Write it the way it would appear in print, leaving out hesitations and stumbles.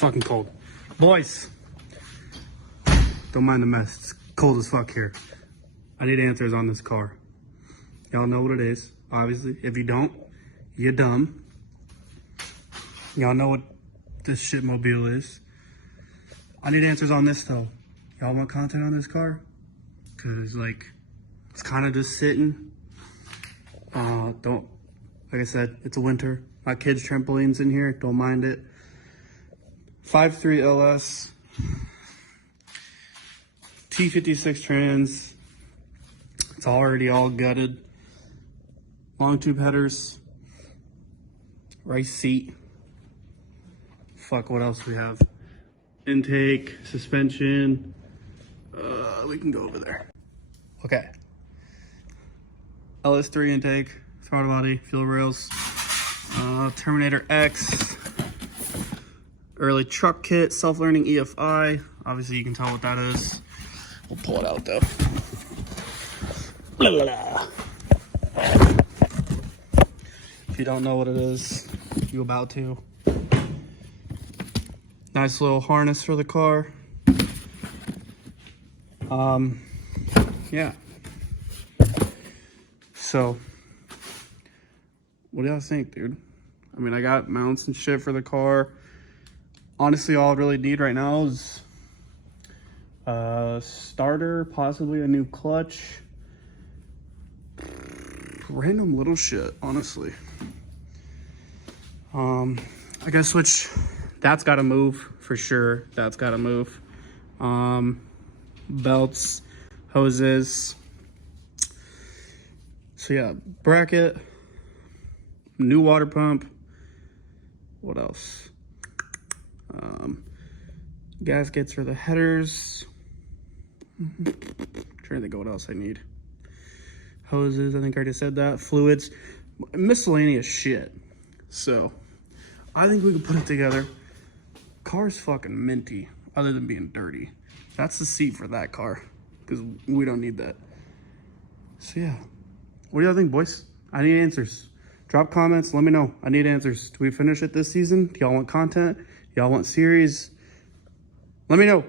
fucking cold. Boys, don't mind the mess. It's cold as fuck here. I need answers on this car. Y'all know what it is, obviously. If you don't, you're dumb. Y'all know what this shitmobile is. I need answers on this though. Y'all want content on this car? Cause like, it's kind of just sitting. Like I said, it's a winter. My kids' trampoline's in here, don't mind it. 5.3 LS. T56 trans. It's already all gutted. Long tube headers. Rice seat. Fuck, what else we have? Intake, suspension. We can go over there. Okay. LS3 intake, throttle body, fuel rails, Terminator X, early truck kit, self-learning EFI. Obviously you can tell what that is. We'll pull it out though. Blah, blah, blah. If you don't know what it is, you're about to. Nice little harness for the car. Yeah. So, what do y'all think, dude? I mean, I got mounts and shit for the car. Honestly, all I really need right now is a starter, possibly a new clutch. Random little shit, honestly. I gotta switch. That's gotta move for sure. That's gotta move. Belts, hoses. So yeah, bracket, new water pump. What else? Gaskets for the headers. Trying to think of what else I need. Hoses, I think I already said that. Fluids, miscellaneous shit. So I think we can put it together. Car's fucking minty, other than being dirty. That's the seat for that car, because we don't need that. So yeah, what do y'all think, boys? I need answers. Drop comments, let me know. I need answers. Do we finish it this season? Do y'all want content? Do y'all want series? Let me know.